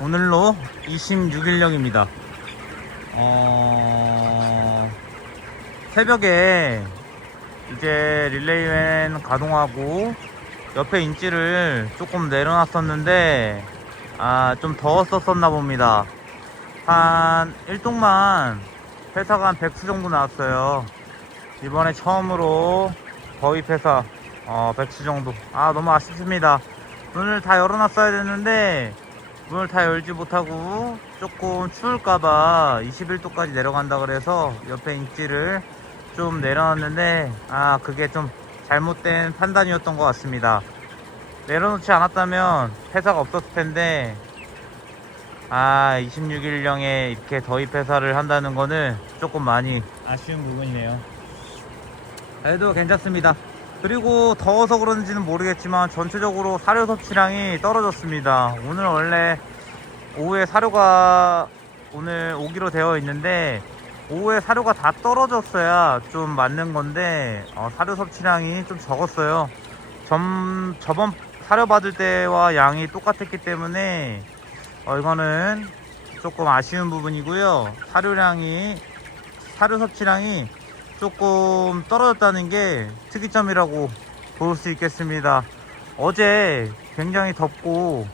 오늘로 26일령입니다. 새벽에 이제 릴레이맨 가동하고 옆에 인치를 조금 내려놨었는데 좀 더웠었나 봅니다. 한 1동만 회사가 한 100수 정도 나왔어요. 이번에 처음으로 더위 회사 100수 정도. 너무 아쉽습니다. 문을 다 열어놨어야 됐는데 문을 다 열지 못하고 조금 추울까봐 21도까지 내려간다 그래서 옆에 인치를 좀 내려놨는데 그게 좀 잘못된 판단이었던 것 같습니다. 내려놓지 않았다면 회사가 없었을 텐데 26일령에 이렇게 더위 회사를 한다는 거는 조금 많이 아쉬운 부분이네요. 그래도 괜찮습니다. 그리고 더워서 그런지는 모르겠지만 전체적으로 사료 섭취량이 떨어졌습니다. 오늘 원래 오후에 사료가 오늘 오기로 되어 있는데 오후에 사료가 다 떨어졌어야 좀 맞는 건데 사료 섭취량이 좀 적었어요. 저번 사료 받을 때와 양이 똑같았기 때문에 이거는 조금 아쉬운 부분이고요. 사료 섭취량이 조금 떨어졌다는 게 특이점이라고 볼 수 있겠습니다. 어제 굉장히 덥고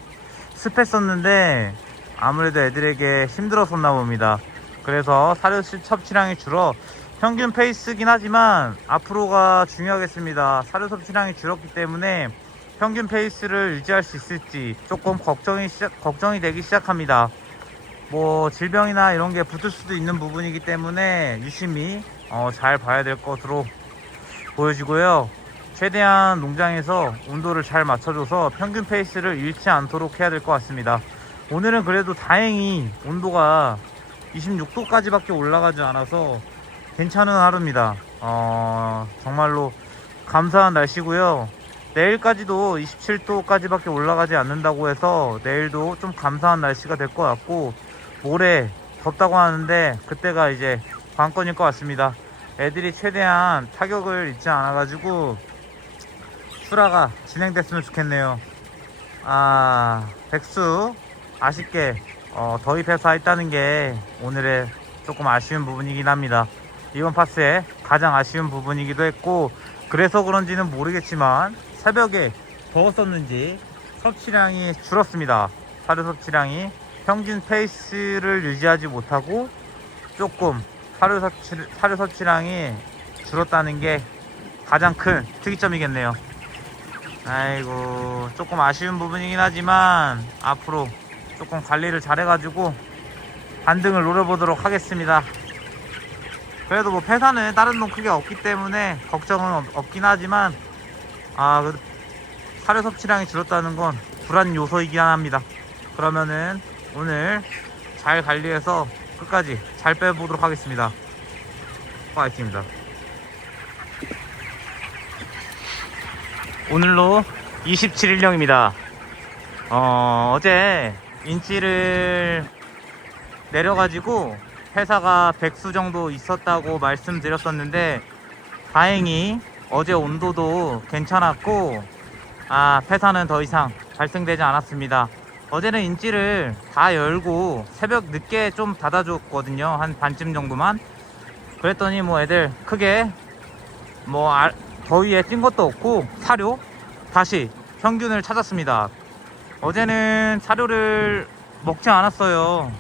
습했었는데 아무래도 애들에게 힘들었었나 봅니다. 그래서 사료 섭취량이 줄어 평균 페이스긴 하지만 앞으로가 중요하겠습니다. 사료 섭취량이 줄었기 때문에 평균 페이스를 유지할 수 있을지 조금 걱정이 되기 시작합니다. 뭐 질병이나 이런 게 붙을 수도 있는 부분이기 때문에 유심히 잘 봐야 될 것으로 보여지고요. 최대한 농장에서 온도를 잘 맞춰줘서 평균 페이스를 잃지 않도록 해야 될 것 같습니다. 오늘은 그래도 다행히 온도가 26도까지밖에 올라가지 않아서 괜찮은 하루입니다. 정말로 감사한 날씨고요. 내일까지도 27도까지밖에 올라가지 않는다고 해서 내일도 좀 감사한 날씨가 될 것 같고 모레 덥다고 하는데 그때가 이제 관건일 것 같습니다. 애들이 최대한 타격을 입지 않아 가지고 출하가 진행됐으면 좋겠네요. 백수 아쉽게 더위 패스했다는 게 오늘의 조금 아쉬운 부분이긴 합니다. 이번 파스의 가장 아쉬운 부분이기도 했고 그래서 그런지는 모르겠지만 새벽에 더웠었는지 섭취량이 줄었습니다. 사료 섭취량이 평균 페이스를 유지하지 못하고 조금 사료 섭취량이 줄었다는 게 가장 큰 특이점이겠네요. 조금 아쉬운 부분이긴 하지만 앞으로 조금 관리를 잘해가지고 반등을 노려보도록 하겠습니다. 그래도 뭐 폐사는 다른 놈 크게 없기 때문에 걱정은 없긴 하지만 사료 섭취량이 줄었다는 건 불안 요소이긴 합니다. 그러면은 오늘 잘 관리해서 끝까지 잘 빼보도록 하겠습니다. 파이팅입니다. 오늘로 27일령입니다. 어제 인치를 내려가지고 회사가 100수 정도 있었다고 말씀드렸었는데 다행히 어제 온도도 괜찮았고 폐사는 더 이상 발생되지 않았습니다. 어제는 인치를 다 열고 새벽 늦게 좀 닫아줬거든요. 한 반쯤 정도만. 그랬더니 뭐 애들 크게 더위에 찐 것도 없고 사료 다시 평균을 찾았습니다. 어제는 사료를 먹지 않았어요.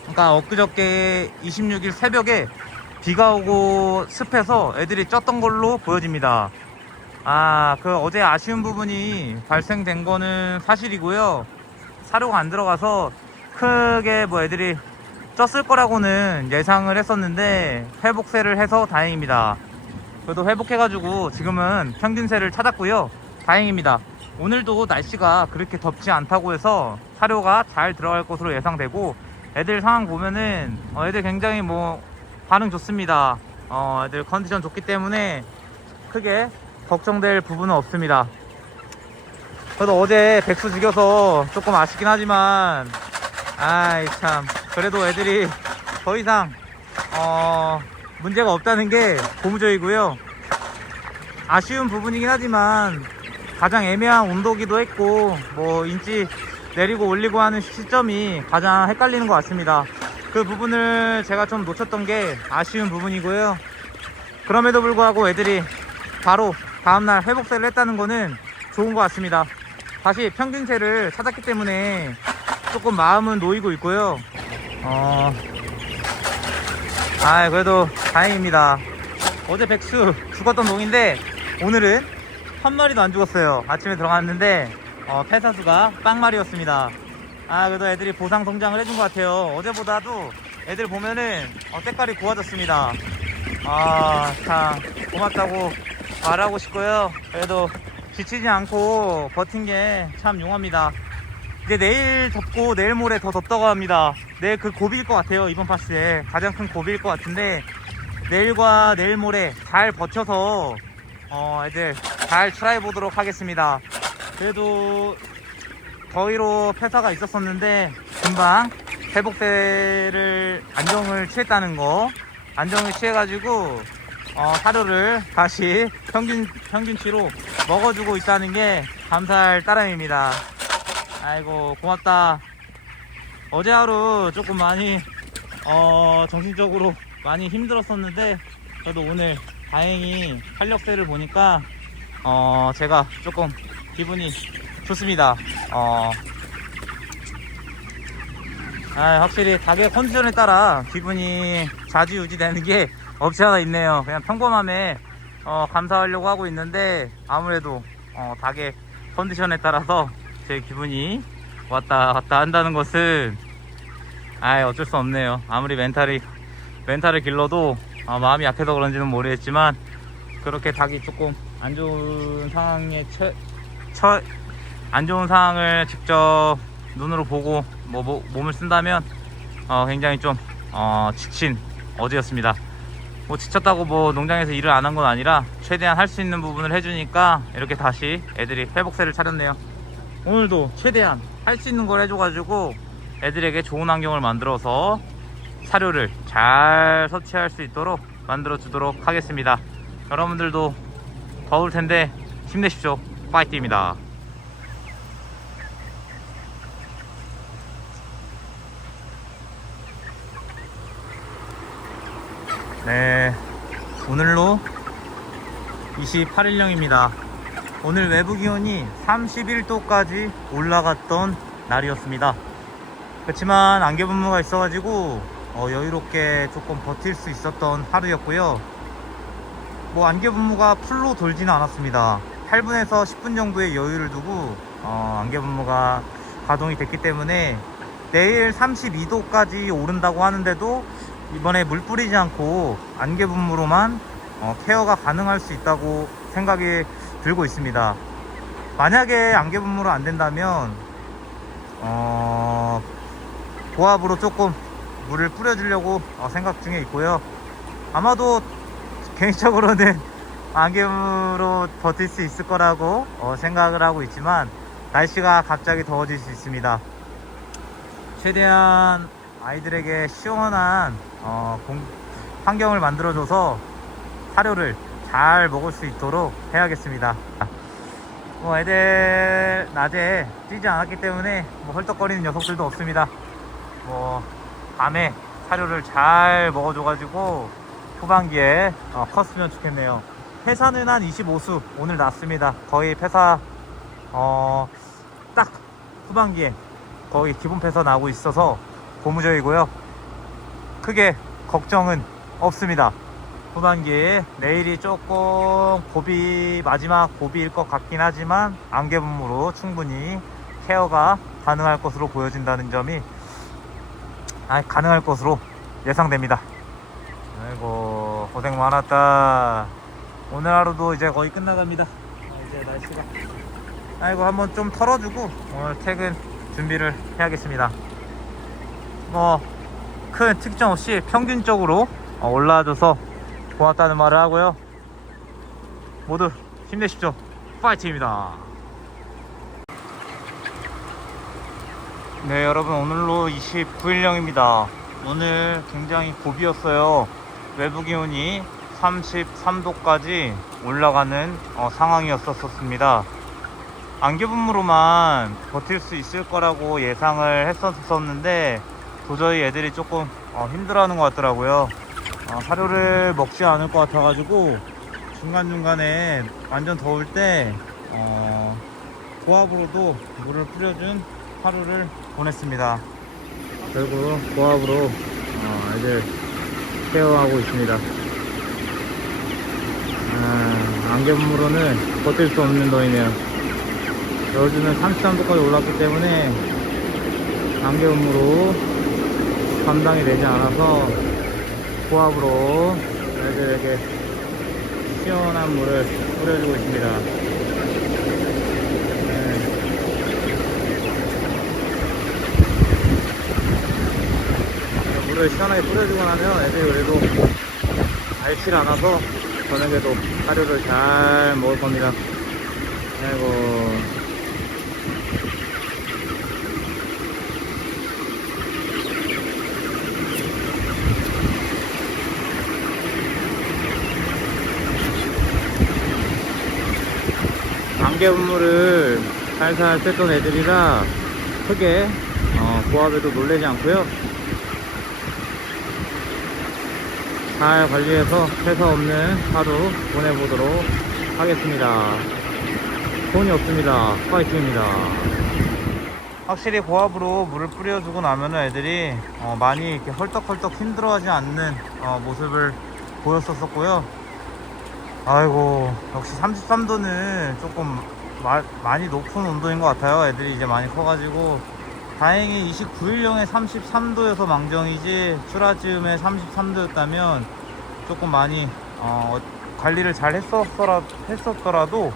그러니까 엊그저께 26일 새벽에 비가 오고 습해서 애들이 쪘던 걸로 보여집니다. 어제 아쉬운 부분이 발생된 거는 사실이고요. 사료가 안 들어가서 크게 애들이 쪘을 거라고는 예상을 했었는데 회복세를 해서 다행입니다. 그래도 회복해가지고 지금은 평균세를 찾았고요. 다행입니다. 오늘도 날씨가 그렇게 덥지 않다고 해서 사료가 잘 들어갈 것으로 예상되고 애들 상황 보면은 애들 굉장히 반응 좋습니다. 애들 컨디션 좋기 때문에 크게 걱정될 부분은 없습니다. 그래도 어제 백수 죽여서 조금 아쉽긴 하지만 그래도 애들이 더 이상 문제가 없다는 게 고무적이고요. 아쉬운 부분이긴 하지만 가장 애매한 온도기도 했고 인치 내리고 올리고 하는 시점이 가장 헷갈리는 것 같습니다. 그 부분을 제가 좀 놓쳤던 게 아쉬운 부분이고요. 그럼에도 불구하고 애들이 바로 다음날 회복세를 했다는 거는 좋은 것 같습니다. 다시 평균세를 찾았기 때문에 조금 마음은 놓이고 있고요. 그래도 다행입니다. 어제 백수 죽었던 동인데 오늘은 한 마리도 안 죽었어요. 아침에 들어갔는데 폐사수가 빵말이었습니다. 그래도 애들이 보상 성장을 해준 것 같아요. 어제보다도 애들 보면은 때깔이 고와졌습니다. 참 고맙다고 말하고 싶고요. 그래도 지치지 않고 버틴 게 참 용합니다. 이제 내일 덥고 내일 모레 더 덥다고 합니다. 내일 그 고비일 것 같아요. 이번 파스에 가장 큰 고비일 것 같은데 내일과 내일 모레 잘 버텨서 애들 잘 트라이 보도록 하겠습니다. 그래도 더위로 폐사가 있었었는데 금방 회복세를 안정을 취했다는 거, 안정을 취해가지고 사료를 다시 평균치로 먹어주고 있다는 게 감사할 따름입니다. 아이고 고맙다. 어제 하루 조금 많이 정신적으로 많이 힘들었었는데 그래도 오늘 다행히 활력세를 보니까 제가 조금 기분이 좋습니다. 확실히 닭의 컨디션에 따라 기분이 좌지우지 되는 게 없지 않아 있네요. 그냥 평범함에 감사하려고 하고 있는데 아무래도 닭의 컨디션에 따라서 제 기분이 왔다 갔다 한다는 것은 어쩔 수 없네요. 아무리 멘탈을 길러도 마음이 약해서 그런지는 모르겠지만 그렇게 닭이 조금 안 좋은 상황에 안 좋은 상황을 직접 눈으로 보고 몸을 쓴다면 굉장히 좀 지친 어제였습니다. 지쳤다고 농장에서 일을 안 한 건 아니라 최대한 할 수 있는 부분을 해주니까 이렇게 다시 애들이 회복세를 차렸네요. 오늘도 최대한 할 수 있는 걸 해줘가지고 애들에게 좋은 환경을 만들어서 사료를 잘 섭취할 수 있도록 만들어 주도록 하겠습니다. 여러분들도 더울 텐데 힘내십시오. 파이팅입니다. 네, 오늘로 28일령입니다. 오늘 외부 기온이 31도까지 올라갔던 날이었습니다. 그렇지만 안개 분무가 있어가지고 여유롭게 조금 버틸 수 있었던 하루였고요. 안개 분무가 풀로 돌지는 않았습니다. 8분에서 10분 정도의 여유를 두고 안개 분무가 가동이 됐기 때문에 내일 32도까지 오른다고 하는데도 이번에 물 뿌리지 않고 안개 분무로만 케어가 가능할 수 있다고 생각이 들고 있습니다. 만약에 안개 분무로 안 된다면 고압으로 조금 물을 뿌려주려고 생각 중에 있고요. 아마도 개인적으로는 안개로 버틸 수 있을 거라고 생각을 하고 있지만 날씨가 갑자기 더워질 수 있습니다. 최대한 아이들에게 시원한 환경을 만들어줘서 사료를 잘 먹을 수 있도록 해야겠습니다. 애들 낮에 뛰지 않았기 때문에 헐떡거리는 녀석들도 없습니다. 밤에 사료를 잘 먹어줘가지고 후반기에 컸으면 좋겠네요. 폐사는 한 25수 오늘 났습니다. 거의 폐사 딱 후반기에 거의 기본 폐사 나오고 있어서 고무적이고요. 크게 걱정은 없습니다. 후반기에 내일이 조금 마지막 고비일 것 같긴 하지만 안개 분무로 충분히 케어가 가능할 것으로 보여진다는 점이 가능할 것으로 예상됩니다. 아이고 고생 많았다. 오늘 하루도 이제 거의 끝나갑니다. 이제 날씨가 한번 좀 털어주고 오늘 퇴근 준비를 해야겠습니다. 큰 특정 없이 평균적으로 올라와줘서 고맙다는 말을 하고요. 모두 힘내십시오. 파이팅입니다. 네, 여러분 오늘로 29일령입니다. 오늘 굉장히 고비였어요. 외부 기온이 33도까지 올라가는 상황이었었습니다. 안개분무로만 버틸 수 있을 거라고 예상을 했었는데 도저히 애들이 조금 힘들어하는 것 같더라고요. 사료를 먹지 않을 것 같아가지고 중간중간에 완전 더울 때 고압으로도 물을 뿌려준 하루를 보냈습니다. 결국 고압으로 애들 케어하고 있습니다. 안개분무로는 버틸 수 없는 더위네요. 여주는 33도까지 올랐기 때문에 안개분무로 감당이 되지 않아서 고압으로 애들에게 시원한 물을 뿌려주고 있습니다. 물을 시원하게 뿌려주고 나면 애들이 그래도 닳질 않아서 저녁에도 사료를 잘 먹을 겁니다. 아이고. 안개분무를 살살 뺐던 애들이라 크게 고압에도 놀라지 않고요. 잘 관리해서 폐사 없는 하루 보내보도록 하겠습니다. 돈이 없습니다. 파이팅입니다. 확실히 고압으로 물을 뿌려주고 나면 애들이 많이 이렇게 헐떡헐떡 힘들어하지 않는 모습을 보였었고요. 아이고, 역시 33도는 조금 많이 높은 온도인 것 같아요. 애들이 이제 많이 커가지고. 다행히 29일령에 33도여서 망정이지 출하즈음에 33도였다면 조금 많이 관리를 잘 했었더라도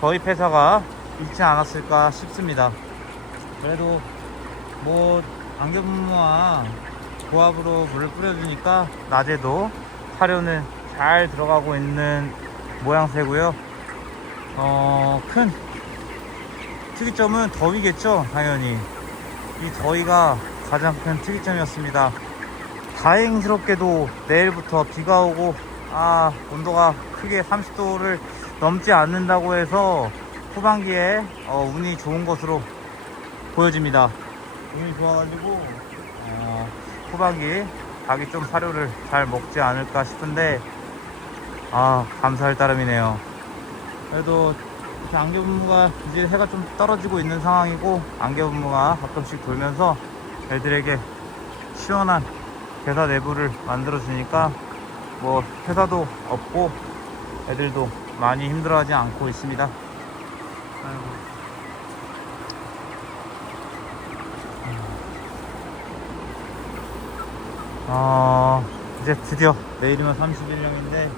더위 폐사가 있지 않았을까 싶습니다. 그래도 뭐 안개분무와 고압으로 물을 뿌려주니까 낮에도 사료는 잘 들어가고 있는 모양새고요. 큰 특이점은 더위겠죠. 당연히 이 더위가 가장 큰 특이점이었습니다. 다행스럽게도 내일부터 비가 오고 온도가 크게 30도를 넘지 않는다고 해서 후반기에 운이 좋은 것으로 보여집니다. 운이 좋아가지고 후반기 닭이 좀 사료를 잘 먹지 않을까 싶은데 감사할 따름이네요. 그래도 안개분무가 이제 해가 좀 떨어지고 있는 상황이고 안개분무가 가끔씩 돌면서 애들에게 시원한 괴사 내부를 만들어 주니까 뭐 회사도 없고 애들도 많이 힘들어하지 않고 있습니다. 아이고. 이제 드디어 내일이면 31명인데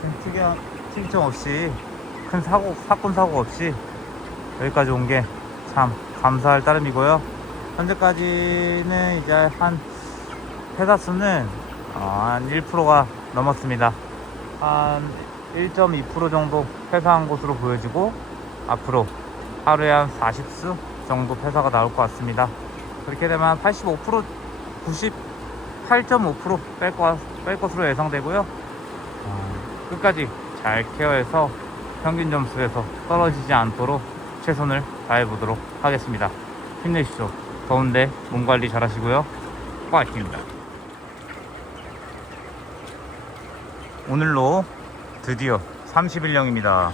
큰 특이점 없이 큰 사건 사고 없이 여기까지 온 게 참 감사할 따름이고요. 현재까지는 이제 한 회사수는 한 1%가 넘었습니다. 한 1.2% 정도 회사한 것으로 보여지고 앞으로 하루에 한 40수 정도 회사가 나올 것 같습니다. 그렇게 되면 85% 98.5% 뺄 것으로 예상되고요. 끝까지 잘 케어해서 평균 점수에서 떨어지지 않도록 최선을 다해보도록 하겠습니다. 힘내십시오. 더운데 몸 관리 잘 하시고요. 파이팅입니다. 오늘로 드디어 31명입니다.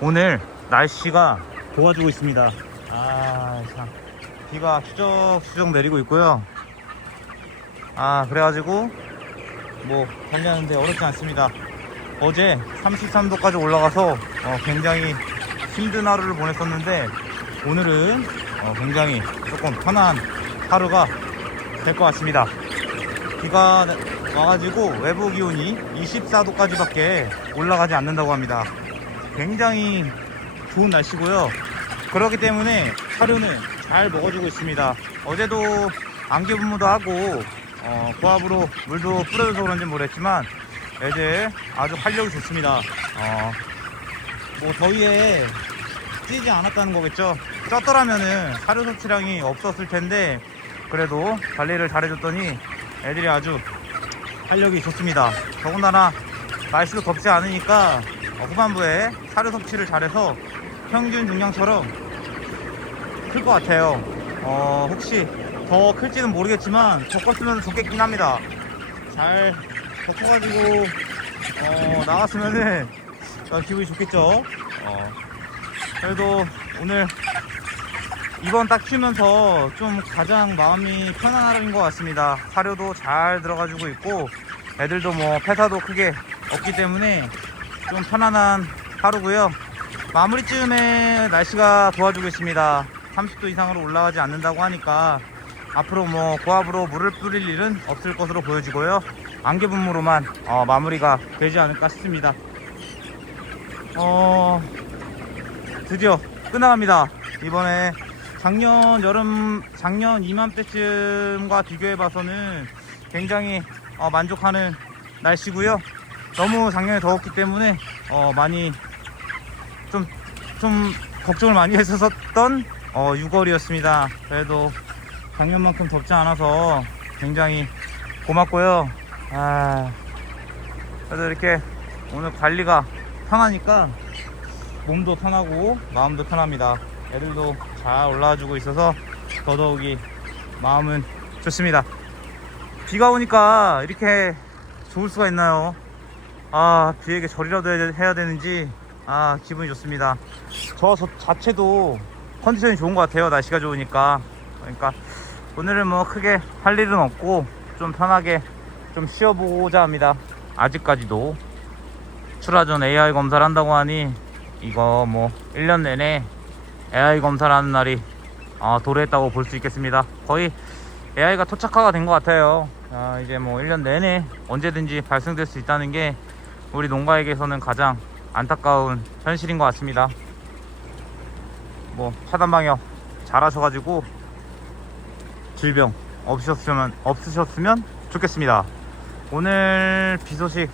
오늘 날씨가 도와주고 있습니다. 참 비가 추적추적 내리고 있고요. 그래가지고 뭐 관리하는데 어렵지 않습니다. 어제 33도까지 올라가서 굉장히 힘든 하루를 보냈었는데 오늘은 굉장히 조금 편한 하루가 될 것 같습니다. 비가 와가지고 외부 기온이 24도까지 밖에 올라가지 않는다고 합니다. 굉장히 좋은 날씨고요. 그렇기 때문에 사료는 잘 먹어주고 있습니다. 어제도 안개분무도 하고 고압으로 물도 뿌려줘서 그런지 모르겠지만 애들 아주 활력이 좋습니다. 뭐 더위에 찌지 않았다는 거겠죠. 쪘더라면은 사료 섭취량이 없었을 텐데 그래도 관리를 잘해줬더니 애들이 아주 활력이 좋습니다. 더군다나 날씨도 덥지 않으니까 후반부에 사료 섭취를 잘해서 평균 중량처럼 클 것 같아요. 혹시 더 클지는 모르겠지만 더 컸으면 좋겠긴 합니다. 잘 더 커가지고 나갔으면은 기분이 좋겠죠. 그래도 오늘 이번 딱 키우면서 좀 가장 마음이 편한 하루인 것 같습니다. 사료도 잘 들어가지고 있고 애들도 뭐 폐사도 크게 없기 때문에 좀 편안한 하루고요. 마무리쯤에 날씨가 도와주고 있습니다. 30도 이상으로 올라가지 않는다고 하니까 앞으로 뭐 고압으로 물을 뿌릴 일은 없을 것으로 보여지고요. 안개분무로만 마무리가 되지 않을까 싶습니다. 드디어 끝나갑니다. 이번에 작년 이맘때쯤과 비교해 봐서는 굉장히 만족하는 날씨고요. 너무 작년에 더웠기 때문에 많이 좀 걱정을 많이 했었던 6월이었습니다. 그래도 작년만큼 덥지 않아서 굉장히 고맙고요. 그래도 이렇게 오늘 관리가 편하니까 몸도 편하고 마음도 편합니다. 애들도 잘 올라와주고 있어서 더더욱이 마음은 좋습니다. 비가 오니까 이렇게 좋을 수가 있나요? 비에게 절이라도 해야 되는지 기분이 좋습니다. 저 자체도 컨디션이 좋은 것 같아요. 날씨가 좋으니까. 그러니까 오늘은 뭐 크게 할 일은 없고 좀 편하게 좀 쉬어보고자 합니다. 아직까지도 출하 전 AI 검사를 한다고 하니 이거 뭐 1년 내내 AI 검사를 하는 날이 도래했다고 볼 수 있겠습니다. 거의 AI가 토착화가 된 것 같아요. 이제 뭐 1년 내내 언제든지 발생될 수 있다는 게 우리 농가에게서는 가장 안타까운 현실인 것 같습니다. 뭐 차단 방역 잘 하셔가지고 질병 없으셨으면 좋겠습니다. 오늘 비 소식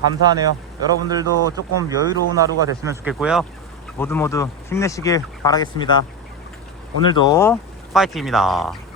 감사하네요. 여러분들도 조금 여유로운 하루가 됐으면 좋겠고요. 모두 힘내시길 바라겠습니다. 오늘도 파이팅입니다.